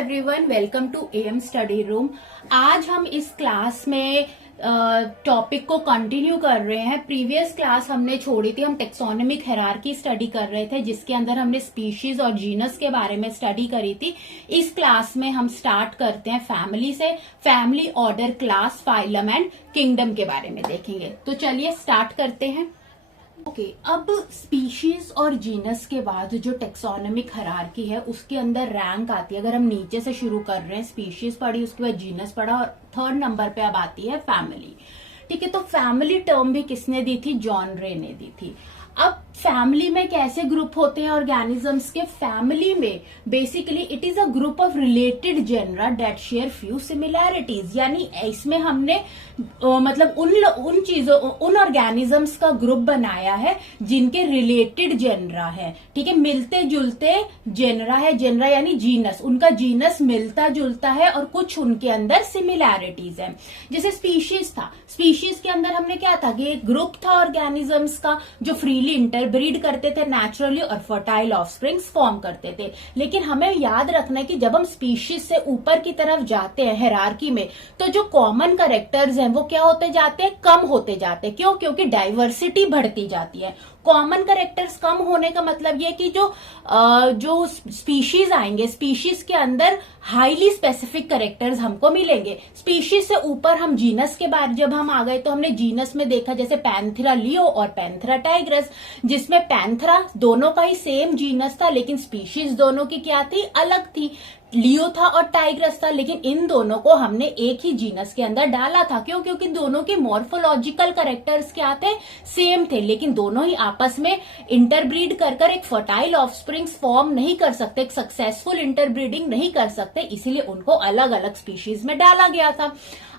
Everyone, welcome to AM study room. आज हम इस क्लास में टॉपिक को कंटिन्यू कर रहे हैं। प्रीवियस क्लास हमने छोड़ी थी, हम टेक्सोनोमिक हायरार्की स्टडी कर रहे थे जिसके अंदर हमने स्पीशीज और जीनस के बारे में स्टडी करी थी। इस क्लास में हम स्टार्ट करते हैं फैमिली से। Family, order, class, phylum and kingdom के बारे में देखेंगे। तो चलिए स्टार्ट करते हैं। अब स्पीशीज और जीनस के बाद जो टेक्सोनोमिक हायरार्की है उसके अंदर रैंक आती है। अगर हम नीचे से शुरू कर रहे हैं, स्पीशीज पढ़ी, उसके बाद जीनस पढ़ा और थर्ड नंबर पे अब आती है फैमिली। ठीक है, तो फैमिली टर्म भी किसने दी थी? जॉन रे ने दी थी। अब फैमिली में कैसे ग्रुप होते हैं ऑर्गेनिजम्स के? फैमिली में basically it is a group of related genera that share few similarities. यानी इसमें हमने मतलब उन चीजों, उन ऑर्गेनिजम्स का ग्रुप बनाया है जिनके रिलेटेड जेनरा है। ठीक है, मिलते जुलते जेनरा है। जेनरा यानी जीनस, उनका जीनस मिलता जुलता है और कुछ उनके अंदर सिमिलैरिटीज है। जैसे स्पीशीज था, स्पीशीज के अंदर हमने क्या था कि एक ग्रुप था ऑर्गेनिजम्स का जो फ्रीली इंटरब्रीड करते थे नेचुरली और फर्टाइल ऑफस्प्रिंग्स फॉर्म करते थे। लेकिन हमें याद रखना है कि जब हम स्पीशीज से ऊपर की तरफ जाते हैं हायरार्की में, तो जो कॉमन कैरेक्टर्स हैं वो क्या होते जाते हैं? कम होते जाते हैं। क्यों? क्योंकि डाइवर्सिटी बढ़ती जाती है। कॉमन कैरेक्टर्स कम होने का मतलब ये कि जो स्पीशीज आएंगे, स्पीशीज के अंदर हाईली स्पेसिफिक कैरेक्टर्स हमको मिलेंगे। स्पीशीज से ऊपर हम जीनस के बाद जब हम आ गए तो हमने जीनस में देखा जैसे पैंथेरा लियो और पैंथेरा टाइग्रस, जिसमें पैंथेरा दोनों का ही सेम जीनस था लेकिन स्पीशीज दोनों की क्या थी? अलग थी। लियो था और टाइग्रस था, लेकिन इन दोनों को हमने एक ही जीनस के अंदर डाला था। क्यों? क्योंकि दोनों के मॉर्फोलॉजिकल कैरेक्टर्स क्या थे? सेम थे, लेकिन दोनों ही आपस में इंटरब्रीड कर एक फर्टाइल ऑफस्प्रिंग्स फॉर्म नहीं कर सकते, एक सक्सेसफुल इंटरब्रीडिंग नहीं कर सकते, इसीलिए उनको अलग अलग स्पीशीज में डाला गया था।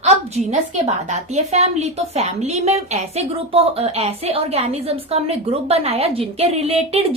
अब जीनस के बाद आती है फैमिली। तो फैमिली में ऐसे ग्रुप, ऐसे ऑर्गेनिजम्स का हमने ग्रुप बनाया जिनके रिलेटेड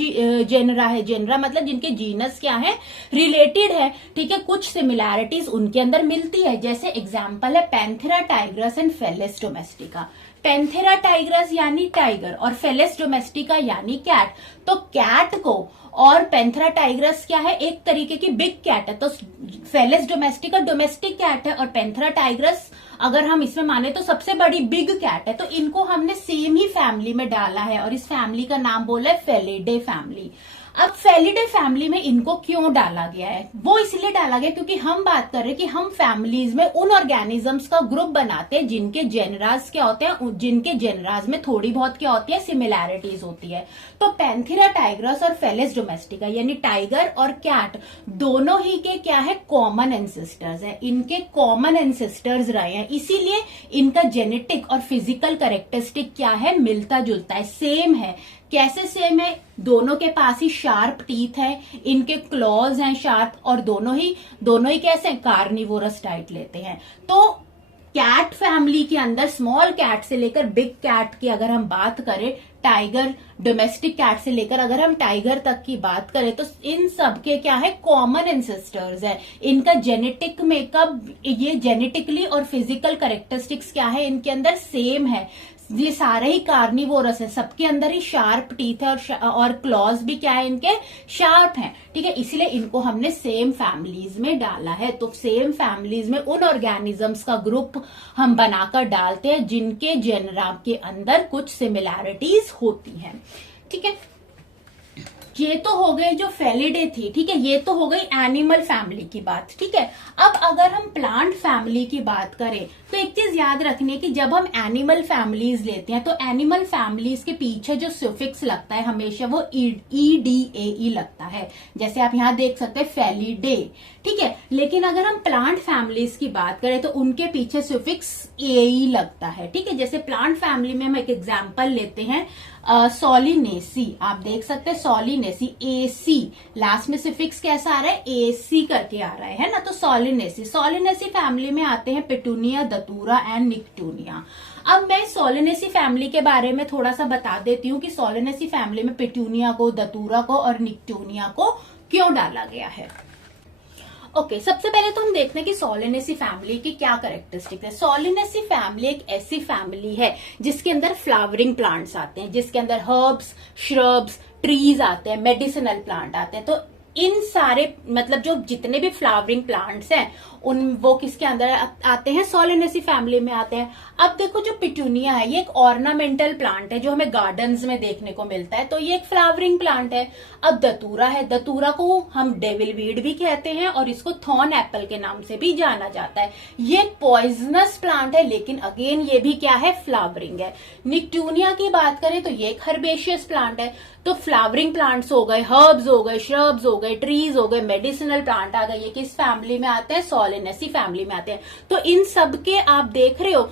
जेनरा है। जेनरा मतलब जिनके जीनस क्या है? रिलेटेड है। ठीक है, कुछ सिमिलैरिटीज उनके अंदर मिलती है। जैसे एग्जांपल है Panthera tigris and Felis domestica. Panthera tigris यानी टाइगर और फेलिस डोमेस्टिका यानी कैट। तो कैट को और पैंथेरा टाइग्रस क्या है? एक तरीके की बिग कैट है। तो फेलिस डोमेस्टिका डोमेस्टिक कैट है और पैंथेरा टाइग्रस अगर हम इसमें माने तो सबसे बड़ी बिग कैट है। तो इनको हमने सेम ही फैमिली में डाला है और इस फैमिली का नाम बोला है फेलिडे फैमिली। अब फेलिडे फैमिली में इनको क्यों डाला गया है? वो इसलिए डाला गया क्योंकि हम बात कर रहे हैं कि हम फैमिलीज में उन ऑर्गेनिजम्स का ग्रुप बनाते हैं जिनके जेनरास क्या होते हैं, जिनके जेनरास में थोड़ी बहुत क्या होती है? सिमिलैरिटीज होती है। तो पैंथेरा टाइग्रस और फेलिस डोमेस्टिका यानी टाइगर और कैट दोनों ही के क्या है? कॉमन एंसेस्टर्स है। इनके कॉमन एंसेस्टर्स रहे हैं, इसीलिए इनका जेनेटिक और फिजिकल कैरेक्टरिस्टिक क्या है? मिलता जुलता है, सेम है। कैसे सेम है? दोनों के पास ही शार्प टीथ है, इनके क्लॉज हैं शार्प, और दोनों ही कैसे? कार्निवोरस डाइट लेते हैं। तो कैट फैमिली के अंदर स्मॉल कैट से लेकर बिग कैट की अगर हम बात करें, टाइगर, डोमेस्टिक कैट से लेकर अगर हम टाइगर तक की बात करें, तो इन सब के क्या है? कॉमन एंसेस्टर्स है। इनका जेनेटिक मेकअप, ये जेनेटिकली और फिजिकल कैरेक्टरिस्टिक्स क्या है? इनके अंदर सेम है। ये सारे ही कार्निवोरस है, सबके अंदर ही शार्प टीथ है और क्लॉज भी क्या है? इनके शार्प हैं। ठीक है, इसलिए इनको हमने सेम फैमिलीज में डाला है। तो सेम फैमिलीज में उन ऑर्गेनिजम्स का ग्रुप हम बनाकर डालते हैं जिनके जेनरा के अंदर कुछ सिमिलैरिटीज होती हैं। ठीक है, ये तो हो गई जो फेलिडे थी। ठीक है, ये तो हो गई एनिमल फैमिली की बात। ठीक है, अब अगर हम प्लांट फैमिली की बात करें तो एक चीज याद रखनी है कि जब हम एनिमल फैमिलीज लेते हैं तो एनिमल फैमिलीज के पीछे जो सुफिक्स लगता है हमेशा वो EDAE लगता है। जैसे आप यहां देख सकते हैं फेलिडे। ठीक है, लेकिन अगर हम प्लांट फैमिलीज की बात करें तो उनके पीछे सुफिक्स AE लगता है। ठीक है, जैसे प्लांट फैमिली में हम एक एग्जाम्पल लेते हैं सोलिनेसी। आप देख सकते हैं सोलिनेसी, AC लास्ट में सिफिक्स कैसा आ रहा है? AC करके आ रहा है ना। तो सोलिनेसी फैमिली में आते हैं पेटूनिया, दतूरा एंड निक्टूनिया। अब मैं सोलिनेसी फैमिली के बारे में थोड़ा सा बता देती हूँ कि सोलिनेसी फैमिली में पेटूनिया को, दतूरा को और निक्टूनिया को क्यों डाला गया है। ओके, सबसे पहले तो हम देखते हैं कि सोलिनेसी फैमिली की क्या कैरेक्टरिस्टिक है। सोलिनेसी फैमिली एक ऐसी फैमिली है जिसके अंदर फ्लावरिंग प्लांट्स आते हैं, जिसके अंदर हर्ब्स, श्रब्स, ट्रीज आते हैं, मेडिसिनल प्लांट आते हैं। तो इन सारे मतलब जो जितने भी फ्लावरिंग प्लांट्स हैं उन वो किसके अंदर आते हैं, सोलेनेसी फैमिली में आते हैं। अब देखो जो पिटूनिया है ये एक ऑर्नामेंटल प्लांट है जो हमें गार्डन्स में देखने को मिलता है, तो ये एक फ्लावरिंग प्लांट है। अब दतूरा है, दतूरा को हम डेविल वीड भी कहते हैं और इसको थॉर्न एप्पल के नाम से भी जाना जाता है। ये पॉइजनस प्लांट है लेकिन अगेन ये भी क्या है, फ्लावरिंग है। निक्टूनिया की बात करें तो ये एक हर्बेशियस प्लांट है। तो फ्लावरिंग प्लांट्स हो गए, हर्ब्स हो गए, श्रब्स हो गए, ट्रीज हो गए, मेडिसिनल प्लांट आ गए, ये किस फैमिली में आते हैं, सोलेनेसी फैमिली में आते हैं। तो इन सब के आप देख रहे हो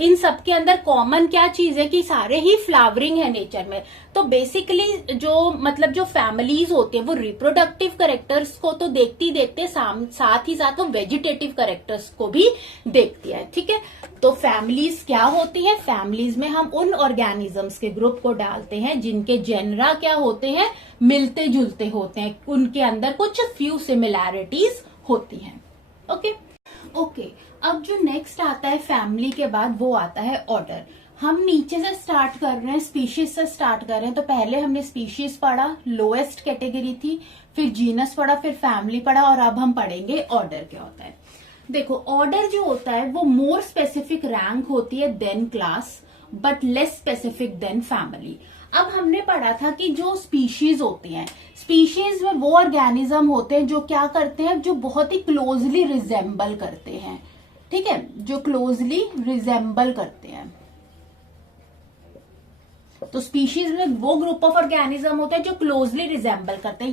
इन सब के अंदर कॉमन क्या चीज है कि सारे ही फ्लावरिंग है नेचर में। तो बेसिकली जो मतलब जो फैमिलीज होती है वो रिप्रोडक्टिव करेक्टर्स को तो देखती देखते साथ ही साथ वो वेजिटेटिव करेक्टर्स को भी देखती है, ठीक है। तो फैमिलीज क्या होती है, फैमिलीज में हम उन ऑर्गेनिजम्स के ग्रुप को डालते हैं जिनके जेनरा क्या होते हैं, मिलते जुलते होते हैं, उनके अंदर कुछ फ्यू सिमिलैरिटीज होती हैं। ओके, अब जो नेक्स्ट आता है फैमिली के बाद वो आता है ऑर्डर। हम नीचे से स्टार्ट कर रहे हैं, स्पीशीज से स्टार्ट कर रहे हैं। तो पहले हमने स्पीशीज पढ़ा, लोएस्ट कैटेगरी थी, फिर जीनस पढ़ा, फिर फैमिली पढ़ा और अब हम पढ़ेंगे ऑर्डर क्या होता है। देखो ऑर्डर जो होता है वो मोर स्पेसिफिक रैंक होती है than class but less specific than family. अब हमने पढ़ा था कि जो स्पीशीज होती हैं, स्पीशीज में वो ऑर्गेनिज्म होते हैं जो क्या करते हैं, जो बहुत ही क्लोजली रिजेंबल करते हैं, ठीक है, जो क्लोजली रिजेंबल करते हैं। तो स्पीशीज में वो ग्रुप ऑफ ऑर्गेनिज्म होते हैं जो क्लोजली रिजेंबल करते हैं।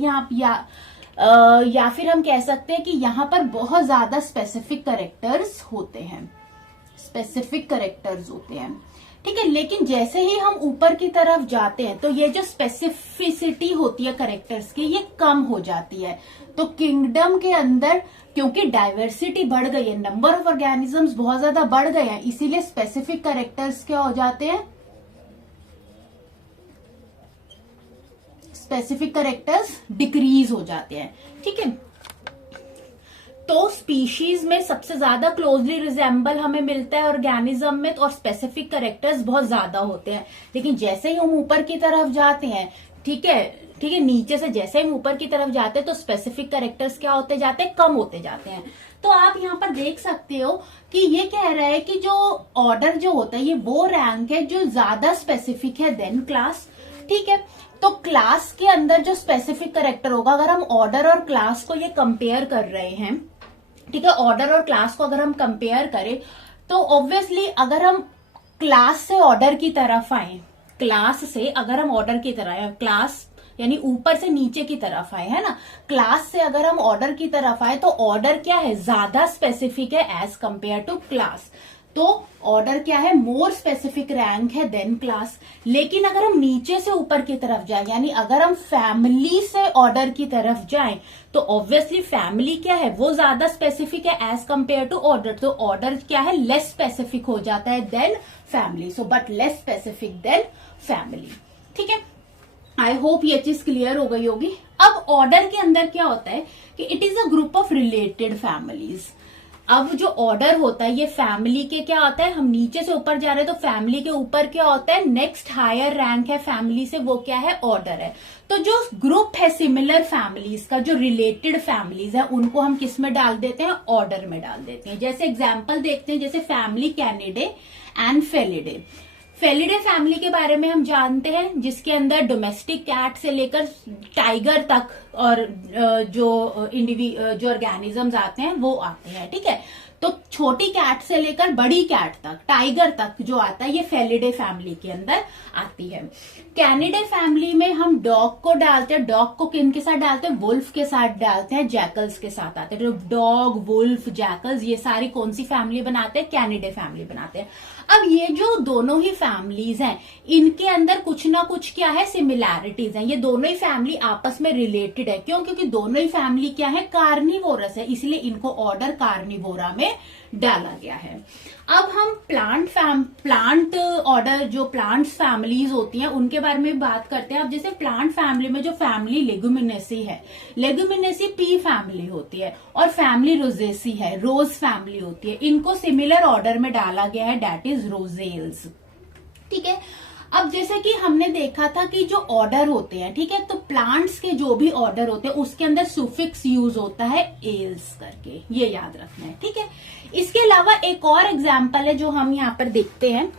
या फिर हम कह सकते हैं कि यहाँ पर बहुत ज्यादा स्पेसिफिक करेक्टर्स होते हैं, ठीक है। लेकिन जैसे ही हम ऊपर की तरफ जाते हैं तो ये जो स्पेसिफिसिटी होती है करेक्टर्स की ये कम हो जाती है। तो किंगडम के अंदर क्योंकि डाइवर्सिटी बढ़ गई है, नंबर ऑफ ऑर्गेनिजम्स बहुत ज्यादा बढ़ गए हैं, इसीलिए स्पेसिफिक करेक्टर्स क्या हो जाते हैं, स्पेसिफिक करेक्टर्स डिक्रीज हो जाते हैं, ठीक है। तो स्पीशीज में सबसे ज्यादा क्लोजली रिजेंबल हमें मिलता है ऑर्गेनिज्म में, और स्पेसिफिक करेक्टर्स बहुत ज्यादा होते हैं। लेकिन जैसे ही हम ऊपर की तरफ जाते हैं, ठीक है, नीचे से जैसे हम ऊपर की तरफ जाते हैं तो स्पेसिफिक करेक्टर्स क्या होते जाते हैं, कम होते जाते हैं। तो आप यहाँ पर देख सकते हो कि ये कह रहा है कि जो ऑर्डर जो होता है ये वो रैंक है जो ज्यादा स्पेसिफिक है देन क्लास, ठीक है। तो क्लास के अंदर जो स्पेसिफिक करेक्टर होगा, अगर हम ऑर्डर और क्लास को ये कंपेयर कर रहे हैं, ठीक है, ऑर्डर और क्लास को अगर हम कंपेयर करें तो ऑब्वियसली अगर हम क्लास से ऑर्डर की तरफ आए, क्लास से अगर हम ऑर्डर की तरफ आए, क्लास यानी ऊपर से नीचे की तरफ आए, है ना, क्लास से अगर हम ऑर्डर की तरफ आए तो ऑर्डर क्या है, ज्यादा स्पेसिफिक है एज कंपेयर टू क्लास। तो ऑर्डर क्या है, मोर स्पेसिफिक रैंक है देन क्लास। लेकिन अगर हम नीचे से ऊपर की तरफ जाएं, यानी अगर हम फैमिली से ऑर्डर की तरफ जाएं तो ऑब्वियसली फैमिली क्या है, वो ज्यादा स्पेसिफिक है एज कंपेयर टू ऑर्डर। तो ऑर्डर क्या है, लेस स्पेसिफिक हो जाता है than family, so but less specific than family, ठीक है। आई होप ये चीज क्लियर हो गई होगी। अब ऑर्डर के अंदर क्या होता है कि it is a group of related families. अब जो ऑर्डर होता है ये फैमिली के क्या होता है, हम नीचे से ऊपर जा रहे हैं तो फैमिली के ऊपर क्या होता है, नेक्स्ट हायर रैंक है फैमिली से, वो क्या है, ऑर्डर है। तो जो ग्रुप है सिमिलर फैमिलीज का, जो रिलेटेड फैमिलीज है, उनको हम किस में डाल देते हैं, ऑर्डर में डाल देते हैं। जैसे एग्जाम्पल देखते हैं, जैसे family Canidae and Felidae. Felidae family के बारे में हम जानते हैं जिसके अंदर डोमेस्टिक कैट से लेकर टाइगर तक और जो ऑर्गेनिजम्स आते हैं वो आते हैं, ठीक है। तो छोटी कैट से लेकर बड़ी कैट तक, टाइगर तक जो आता है ये फेलिडे फैमिली के अंदर आती है। कैनिडे फैमिली में हम डॉग को डालते हैं, डॉग को किन के साथ डालते हैं, वुल्फ के साथ डालते हैं, जैकल्स के साथ आते हैं। तो डॉग, वुल्फ, जैकल्स ये सारी कौन सी फैमिली बनाते हैं, कैनिडे फैमिली बनाते हैं। अब ये जो दोनों ही फैमिलीज हैं इनके अंदर कुछ ना कुछ क्या है, सिमिलैरिटीज हैं। ये दोनों ही फैमिली आपस में रिलेटेड है, क्यों, क्योंकि दोनों ही फैमिली क्या है, कार्निवोरस है, इसलिए इनको ऑर्डर कार्निवोरा में डाला गया है। अब हम प्लांट ऑर्डर, जो प्लांट्स फैमिलीज होती हैं उनके बारे में बात करते हैं। अब जैसे प्लांट फैमिली में जो फैमिली लेगुमिनेसी है, लेगुमिनेसी पी फैमिली होती है, और फैमिली रोजेसी है, रोज फैमिली होती है। इनको सिमिलर ऑर्डर में डाला गया है, दैट इज रोजेल्स, ठीक है। अब जैसे कि हमने देखा था कि जो ऑर्डर होते हैं, ठीक है, तो प्लांट्स के जो भी ऑर्डर होते हैं उसके अंदर सुफिक्स यूज होता है एल्स करके, ये याद रखना है, ठीक है। इसके अलावा एक और एग्जाम्पल है जो हम यहाँ पर देखते हैं,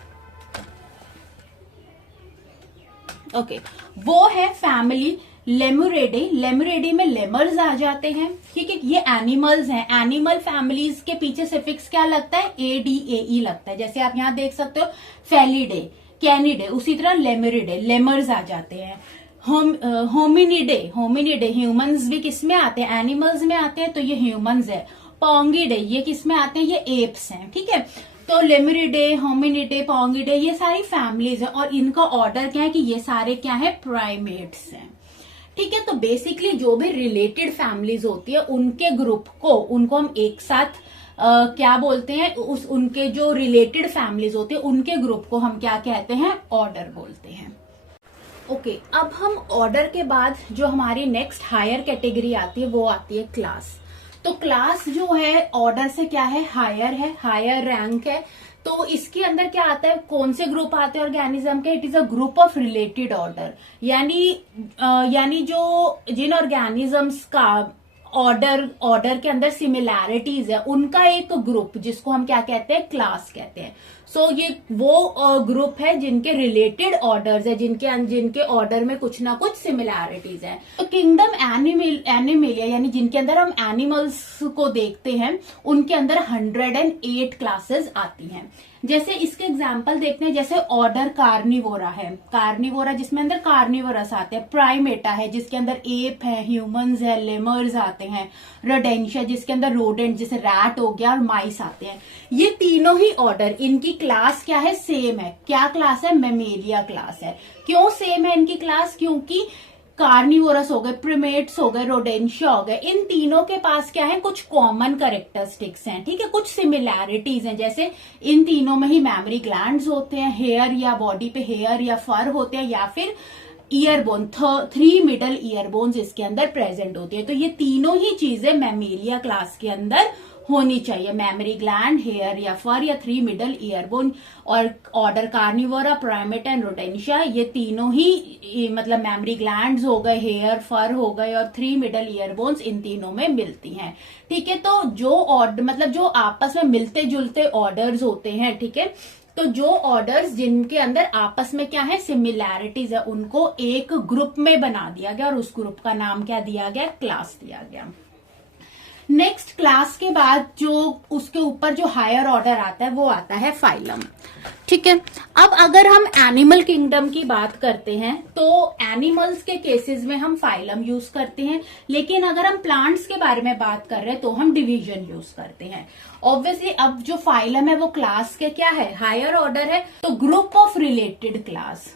ओके, वो है फैमिली लेमुरेडे। लेमुरेडे में लेमर्स आ जाते हैं, ठीक है, ये एनिमल्स हैं। एनिमल फैमिलीज के पीछे सिफिक्स क्या लगता है, ADAE लगता है। जैसे आप यहाँ देख सकते हो फेलिडे, कैनिडे, उसी तरह लेमुरिडे, लेमर्स आ जाते हैं। होमिनिडे, होमिनिडे ह्यूमंस भी किस में आते हैं, एनिमल्स में आते हैं, तो ये ह्यूमंस है। पोंगिडे, ये किस में आते हैं, ये एप्स हैं, ठीक है। तो लेमुरिडे, होमिनिडे, पोंगिडे, ये सारी फैमिलीज है और इनका ऑर्डर क्या है कि ये सारे क्या है, प्राइमेट्स हैं, ठीक है। तो बेसिकली जो भी रिलेटेड फैमिलीज होती है उनके ग्रुप को, उनको हम एक साथ क्या बोलते हैं, उनके जो रिलेटेड फैमिलीज होती है उनके ग्रुप को हम क्या कहते हैं, ऑर्डर बोलते हैं। ओके, अब हम ऑर्डर के बाद जो हमारी नेक्स्ट हायर कैटेगरी आती है वो आती है क्लास। तो क्लास जो है ऑर्डर से क्या है, हायर रैंक है। तो इसके अंदर क्या आता है, कौन से ग्रुप आते हैं ऑर्गेनिज्म के, it is a group of related order, यानी जो जिन ऑर्गेनिजम्स का ऑर्डर के अंदर सिमिलैरिटीज है उनका एक ग्रुप, जिसको हम क्या कहते हैं, क्लास कहते हैं। सो ये वो ग्रुप है जिनके रिलेटेड ऑर्डर्स है, जिनके ऑर्डर में कुछ ना कुछ सिमिलैरिटीज है। तो किंगडम एनिमलिया यानी जिनके अंदर हम एनिमल्स को देखते हैं उनके अंदर 108 क्लासेस आती हैं। जैसे इसके एग्जाम्पल देखते हैं, जैसे ऑर्डर कार्निवोरा है, कार्निवोरा जिसमें अंदर कार्निवोरस आते हैं। प्राइमेटा है जिसके अंदर एप है, ह्यूमंस है, लेमर्स आते हैं। रोडेंशिया जिसके अंदर रोडेंट जैसे रैट हो गया और माइस आते हैं। ये तीनों ही ऑर्डर, इनकी क्लास क्या है, सेम है। क्या क्लास है, मेमेलिया क्लास है। क्यों सेम है इनकी क्लास, क्योंकि कार्निवोरस हो गए, प्रिमेट्स हो गए, रोडेंशिया हो गए, इन तीनों के पास क्या है, कुछ कॉमन कैरेक्टरिस्टिक्स हैं, ठीक है, कुछ सिमिलैरिटीज हैं। जैसे इन तीनों में ही मैमरी ग्लैंड्स होते हैं, हेयर या बॉडी पे हेयर या फर होते हैं, या फिर ईयरबोन, 3 मिडल ईयरबोन्स इसके अंदर प्रेजेंट होती है। तो ये तीनों ही चीजें मैमेलिया क्लास के अंदर होनी चाहिए, मैमरी ग्लैंड, हेयर या फर या 3 मिडल ईयरबोन। और ऑर्डर कार्निवोरा, प्राइमेट एंड रोडेंशिया, ये तीनों ही मतलब मैमरी ग्लैंड्स हो गए, हेयर, फर हो गए और 3 मिडल ईयरबोन्स इन तीनों में मिलती हैं, ठीक है। तो जो ऑर्डर मतलब जो आपस में मिलते जुलते ऑर्डर्स होते हैं, ठीक है, तो जो ऑर्डर्स जिनके अंदर आपस में क्या है, सिमिलैरिटीज है, उनको एक ग्रुप में बना दिया गया और उस ग्रुप का नाम क्या दिया गया, क्लास दिया गया। नेक्स्ट क्लास के बाद जो उसके ऊपर जो हायर ऑर्डर आता है वो आता है फाइलम, ठीक है। अब अगर हम एनिमल किंगडम की बात करते हैं तो एनिमल्स के केसेस में हम फाइलम यूज करते हैं, लेकिन अगर हम प्लांट्स के बारे में बात कर रहे हैं तो हम डिवीजन यूज करते हैं। ऑब्वियसली अब जो फाइलम है वो क्लास के क्या है, हायर ऑर्डर है, तो ग्रुप ऑफ रिलेटेड क्लास,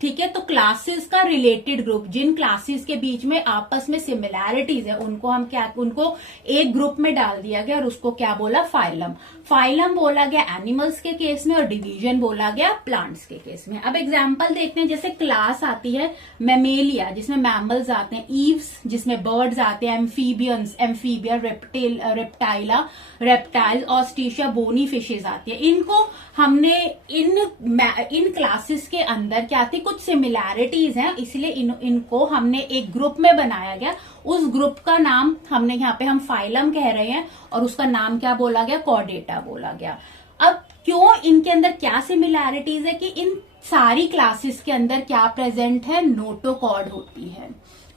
ठीक है। तो क्लासेस का रिलेटेड ग्रुप, जिन क्लासेस के बीच में आपस में सिमिलैरिटीज है उनको हम क्या, उनको एक ग्रुप में डाल दिया गया और उसको क्या बोला, फाइलम। फाइलम बोला गया एनिमल्स के केस में और डिवीजन बोला गया प्लांट्स के केस में। अब एग्जांपल देखते हैं, जैसे क्लास आती है मेमेलिया जिसमें मैमल्स आते हैं, ईव्स जिसमें बर्ड्स आते हैं, amphibians, amphibia, reptile, osteichthyes, bony fishes आती है। इनको हमने इन क्लासेस के अंदर क्या थी, कुछ सिमिलैरिटीज हैं, इसलिए इनको हमने एक ग्रुप में बनाया गया। उस ग्रुप का नाम हमने यहाँ पे हम फाइलम कह रहे हैं और उसका नाम क्या बोला गया, कॉर्डेटा बोला गया। अब क्यों, इनके अंदर क्या सिमिलैरिटीज है कि इन सारी क्लासेस के अंदर क्या प्रेजेंट है, नोटोकॉर्ड होती है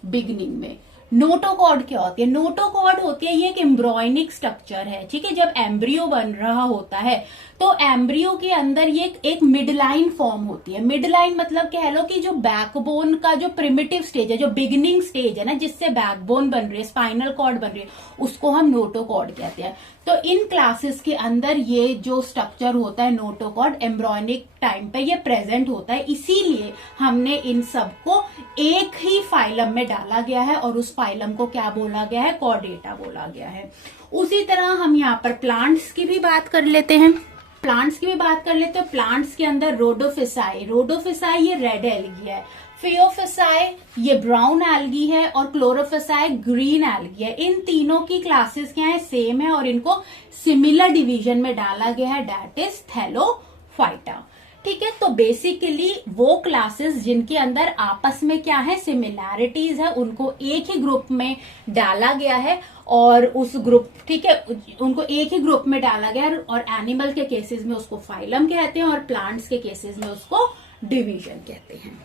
बिगिनिंग में। नोटोकॉर्ड क्या होती है, नोटोकॉर्ड होती है ये एक एम्ब्रॉयनिक स्ट्रक्चर है, ठीक है। जब एम्ब्रियो बन रहा होता है तो एम्ब्रियो के अंदर ये एक मिड लाइन फॉर्म होती है। मिड लाइन मतलब कह लो कि जो बैकबोन का जो प्रिमिटिव स्टेज है, जो बिगिनिंग स्टेज है ना, जिससे बैकबोन बन रही है, स्पाइनल कॉर्ड बन रही है, उसको हम नोटोकॉर्ड कहते हैं। तो इन क्लासेस के अंदर ये जो स्ट्रक्चर होता है नोटोकॉर्ड, एम्ब्रॉयनिक टाइम पे ये प्रेजेंट होता है, इसीलिए हमने इन सबको एक ही फाइलम में डाला गया है और उस फाइलम को क्या बोला गया है, कॉर्डेटा बोला गया है। उसी तरह हम यहाँ पर प्लांट्स की भी बात कर लेते हैं। प्लांट्स के अंदर रोडोफिसाई ये रेड एल्गी है, फियोफिसाई ये ब्राउन एल्गी है और क्लोरोफिसाई ग्रीन एल्गी है। इन तीनों की क्लासेस क्या है, सेम है और इनको सिमिलर डिवीजन में डाला गया है, दैट इज थैलोफाइटा। ठीक है। तो बेसिकली वो क्लासेस जिनके अंदर आपस में क्या है, सिमिलैरिटीज है, उनको एक ही ग्रुप में डाला गया है। और उस ग्रुप, ठीक है, उनको एक ही ग्रुप में डाला गया है। और एनिमल के केसेस में उसको फाइलम कहते हैं और प्लांट्स के केसेस में उसको डिवीजन कहते हैं।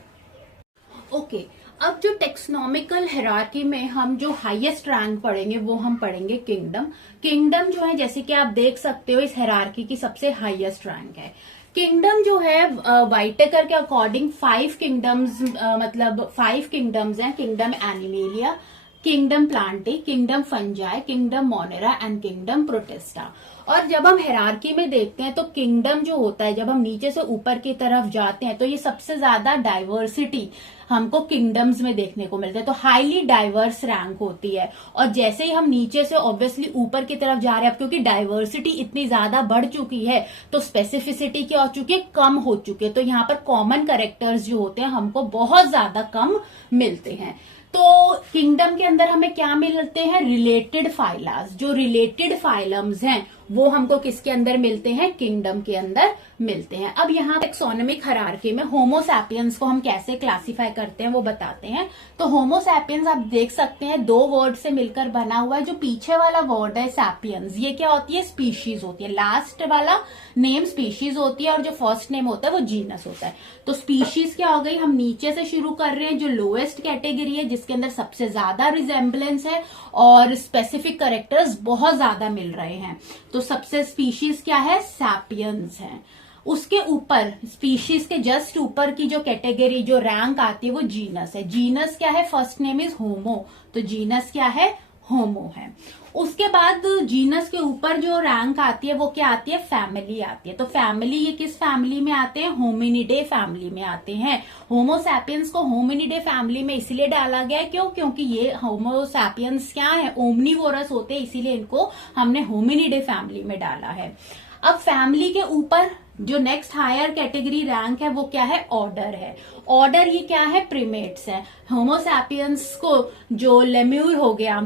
ओके, अब जो टेक्सोनॉमिकल हायरार्की में हम जो हाईएस्ट रैंक पढ़ेंगे वो हम पढ़ेंगे किंगडम। किंगडम जो है, जैसे कि आप देख सकते हो, इस हायरार्की की सबसे हाईएस्ट रैंक है। किंगडम जो है, वाइटेकर के अकॉर्डिंग 5 किंगडम्स, मतलब 5 किंगडम्स हैं। Kingdom animalia, kingdom Plantae, kingdom fungi, kingdom Monera and kingdom protista. और जब हम हायरार्की में देखते हैं तो किंगडम जो होता है, जब हम नीचे से ऊपर की तरफ जाते हैं तो ये सबसे ज्यादा डाइवर्सिटी हमको किंगडम्स में देखने को मिलता है। तो हाईली डाइवर्स रैंक होती है। और जैसे ही हम नीचे से ऑब्वियसली ऊपर की तरफ जा रहे हैं, क्योंकि डाइवर्सिटी इतनी ज्यादा बढ़ चुकी है तो स्पेसिफिसिटी क्या हो चुकी है, कम हो चुकी है। तो यहाँ पर कॉमन कैरेक्टर्स जो होते हैं हमको बहुत ज्यादा कम मिलते हैं। तो किंगडम के अंदर हमें क्या मिलते हैं, रिलेटेड फाइलास। जो रिलेटेड फाइलम्स हैं वो हमको किसके अंदर मिलते हैं, किंगडम के अंदर मिलते हैं। अब यहाँ टेक्सोनोमिक हायरार्की में होमो सैपियंस को हम कैसे क्लासिफाई करते हैं वो बताते हैं। तो होमो सैपियंस आप देख सकते हैं 2 वर्ड से मिलकर बना हुआ है। जो पीछे वाला वर्ड है सैपियंस, ये क्या होती है, स्पीशीज होती है। लास्ट वाला नेम स्पीशीज होती है और जो फर्स्ट नेम होता है वो जीनस होता है। तो स्पीशीज क्या हो गई, हम नीचे से शुरू कर रहे हैं। जो लोएस्ट कैटेगरी है, जिसके अंदर सबसे ज्यादा रिजेम्बलेंस है और स्पेसिफिक कैरेक्टर्स बहुत ज्यादा मिल रहे हैं, तो सबसे स्पीशीज क्या है, सैपियंस है। उसके ऊपर, स्पीशीज के जस्ट ऊपर की जो कैटेगरी, जो रैंक आती है वो जीनस है। जीनस क्या है, फर्स्ट नेम इज होमो, तो जीनस क्या है, होमो है। उसके बाद जीनस के ऊपर जो रैंक आती है वो क्या आती है, फैमिली आती है। तो फैमिली, ये किस फैमिली में आते हैं, होमिनिडे फैमिली में आते हैं। होमो सैपियंस को होमिनिडे फैमिली में इसलिए डाला गया है, क्यों, क्योंकि ये होमो सैपियंस क्या है, ओमनीवोरस होते हैं, इसीलिए इनको हमने होमिनिडे फैमिली में डाला है। अब फैमिली के ऊपर जो नेक्स्ट हायर कैटेगरी रैंक है वो क्या है, ऑर्डर है। ऑर्डर ये क्या है, प्रीमेट्स है। होमो सैपियंस को जो लेम्यूर हो गया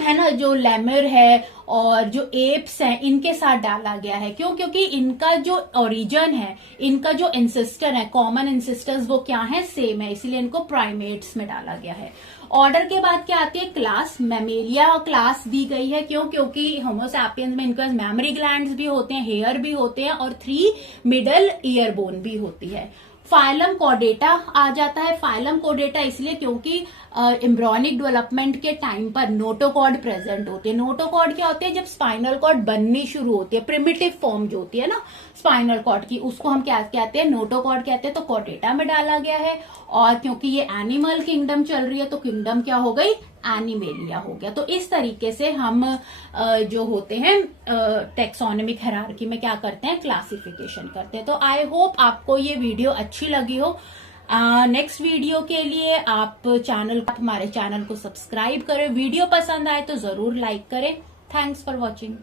है ना, जो लेमर है और जो एप्स हैं, इनके साथ डाला गया है। क्यों, क्योंकि इनका जो ओरिजिन है, इनका जो इंसिस्टर है, कॉमन इंसिस्टर्स, वो क्या है, सेम है, इसलिए इनको प्राइमेट्स में डाला गया है। ऑर्डर के बाद क्या आती है, क्लास। मैमेलिया क्लास दी गई है, क्यों, क्योंकि होमो सैपियंस में इनके पास मेमोरी ग्लैंड्स भी होते हैं, हेयर भी होते हैं और 3 मिडल ईयर बोन भी होती है। फाइलम कॉर्डेटा आ जाता है। फाइलम कॉर्डेटा इसलिए क्योंकि एम्ब्रियोनिक डेवलपमेंट के टाइम पर नोटोकॉर्ड प्रेजेंट होती है। नोटोकॉर्ड क्या होती है, जब स्पाइनल कॉर्ड बननी शुरू होती है, प्रिमिटिव फॉर्म जो होती है ना स्पाइनल कॉर्ड की, उसको हम क्या कहते हैं, नोटोकॉर्ड कहते हैं। तो कॉर्डेटा में डाला गया है। और क्योंकि ये एनिमल किंगडम चल रही है तो किंगडम क्या हो गई, एनिमेलिया हो गया। तो इस तरीके से हम जो होते हैं टेक्सोनोमिक हायरार्की में क्या करते हैं, क्लासिफिकेशन करते हैं। तो आई होप आपको ये वीडियो अच्छी लगी हो। नेक्स्ट वीडियो के लिए आप हमारे चैनल को सब्सक्राइब करें। वीडियो पसंद आए तो जरूर लाइक करें। Thanks for watching.